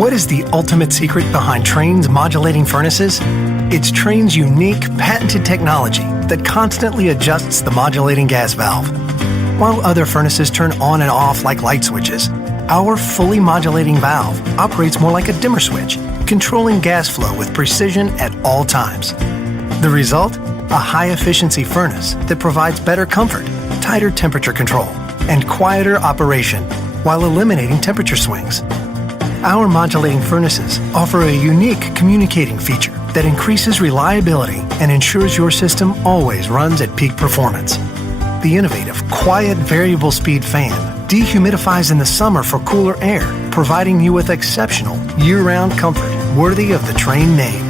What is the ultimate secret behind Trane's modulating furnaces? It's Trane's unique, patented technology that constantly adjusts the modulating gas valve. While other furnaces turn on and off like light switches, our fully modulating valve operates more like a dimmer switch, controlling gas flow with precision at all times. The result? A high-efficiency furnace that provides better comfort, tighter temperature control, and quieter operation while eliminating temperature swings. Our modulating furnaces offer a unique communicating feature that increases reliability and ensures your system always runs at peak performance. The innovative, quiet variable speed fan dehumidifies in the summer for cooler air, providing you with exceptional year-round comfort worthy of the Trane name.